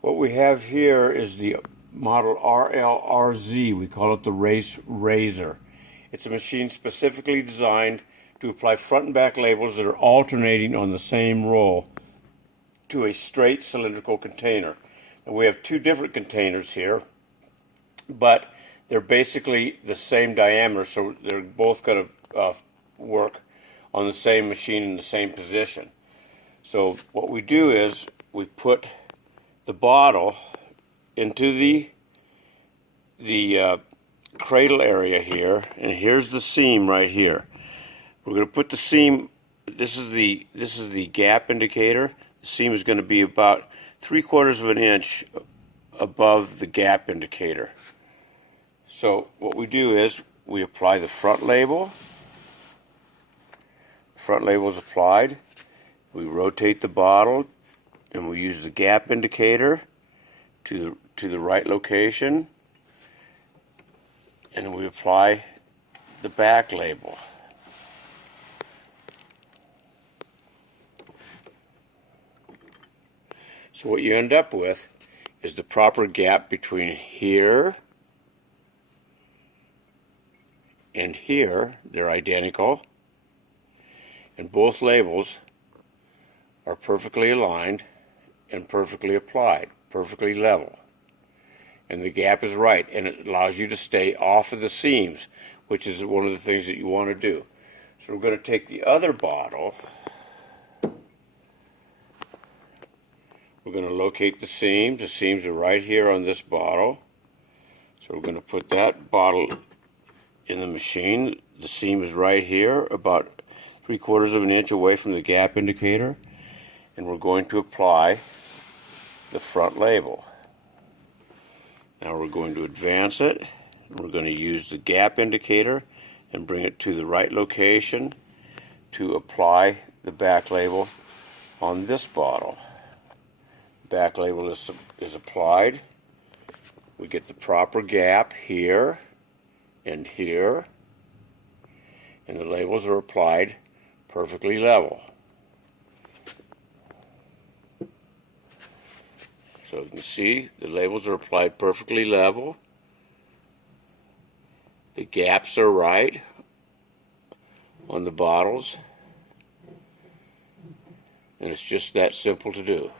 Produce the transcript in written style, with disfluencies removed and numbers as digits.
What we have here is the model RLRZ. We call it the Race Razor. It's a machine specifically designed to apply front and back labels that are alternating on the same roll to a straight cylindrical container. And we have two different containers here, but they're basically the same diameter, so they're both going to work on the same machine in the same position. So what we do is we put the bottle into the cradle area here, and here's the seam right here. We're going to put the seam. This is the gap indicator. The seam is going to be about 3/4 of an inch above the gap indicator. So what we do is we apply the front label. The front label is applied. We rotate the bottle, and we use the gap indicator to the right location, and we apply the back label. So what you end up with is the proper gap between here and here. They're identical, and both labels are perfectly aligned and perfectly applied, perfectly level. And the gap is right, and it allows you to stay off of the seams, which is one of the things that you want to do. So we're going to take the other bottle. We're going to locate the seams. The seams are right here on this bottle. So we're going to put that bottle in the machine. The seam is right here, about 3/4 of an inch away from the gap indicator. And we're going to apply the front label. Now we're going to advance it. We're going to use the gap indicator and bring it to the right location to apply the back label on this bottle. Back label is applied. We get the proper gap here and here, and the labels are applied perfectly level. So you can see the labels are applied perfectly level. The gaps are right on the bottles, and it's just that simple to do.